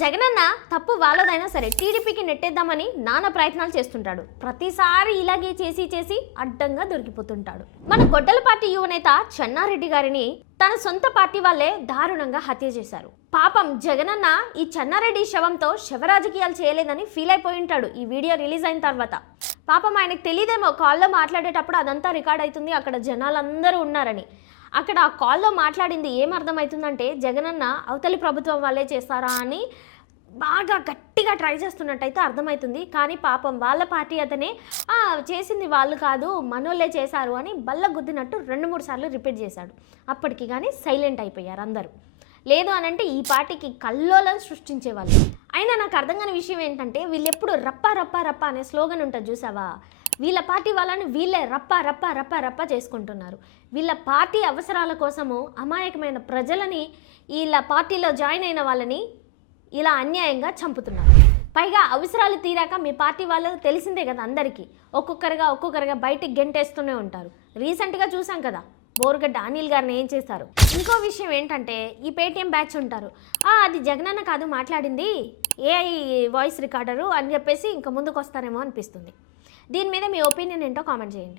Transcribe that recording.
జగనన్న తప్పు వాళ్ళదైనా సరే టీడీపీకి నెట్టేద్దామని నానా ప్రయత్నాలు చేస్తుంటాడు. ప్రతిసారి ఇలాగే చేసి అడ్డంగా దొరికిపోతుంటాడు. మన గొడ్డల పార్టీ యువనేత చెన్నారెడ్డి గారిని తన సొంత పార్టీ వాళ్ళే దారుణంగా హత్య చేశారు. పాపం జగనన్న ఈ చెన్నారెడ్డి శవంతో శవ రాజకీయాలు చేయలేదని ఫీల్ అయిపోయి ఉంటాడు. ఈ వీడియో రిలీజ్ అయిన తర్వాత పాపం ఆయనకు తెలియదేమో కాల్లో మాట్లాడేటప్పుడు అదంతా రికార్డ్ అవుతుంది, అక్కడ జనాలందరూ ఉన్నారని. అక్కడ ఆ కాల్లో మాట్లాడింది ఏమర్థమవుతుందంటే జగనన్న అవతలి ప్రభుత్వం వాళ్ళే చేస్తారా అని బాగా గట్టిగా ట్రై చేస్తున్నట్టయితే అర్థమవుతుంది. కానీ పాపం వాళ్ళ పార్టీ అతనే చేసింది వాళ్ళు కాదు మనోళ్ళే చేశారు అని బల్ల గుద్దినట్టు 2-3 సార్లు రిపీట్ చేశాడు. అప్పటికి కానీ సైలెంట్ అయిపోయారు అందరూ. లేదు అనంటే ఈ పార్టీకి కల్లోలను సృష్టించేవాళ్ళు. అయినా నాకు అర్థం కాని విషయం ఏంటంటే వీళ్ళు ఎప్పుడు రప్ప రప్ప రప్ప అనే స్లోగన్ ఉంటుంది చూసావా, వీళ్ళ పార్టీ వాళ్ళని వీళ్ళే రప్ప రప్ప రప్ప రప్ప చేసుకుంటున్నారు. వీళ్ళ పార్టీ అవసరాల కోసము అమాయకమైన ప్రజలని వీళ్ళ పార్టీలో జాయిన్ అయిన వాళ్ళని ఇలా అన్యాయంగా చంపుతున్నారు. పైగా అవసరాలు తీరాక మీ పార్టీ వాళ్ళకు తెలిసిందే కదా అందరికీ, ఒక్కొక్కరుగా బయటికి గెంటేస్తూనే ఉంటారు. రీసెంట్గా చూసాం కదా బోరుగడ్డ అనిల్ గారిని ఏం చేస్తారు. ఇంకో విషయం ఏంటంటే ఈ పేటీఎం బ్యాచ్ ఉంటారు, అది జగనన్న కాదు మాట్లాడింది ఏఐ వాయిస్ రికార్డరు అని చెప్పేసి ఇంకా ముందుకు వస్తారేమో అనిపిస్తుంది. దీని మీద మీ ఒపీనియన్ ఏంటో కామెంట్ చేయండి.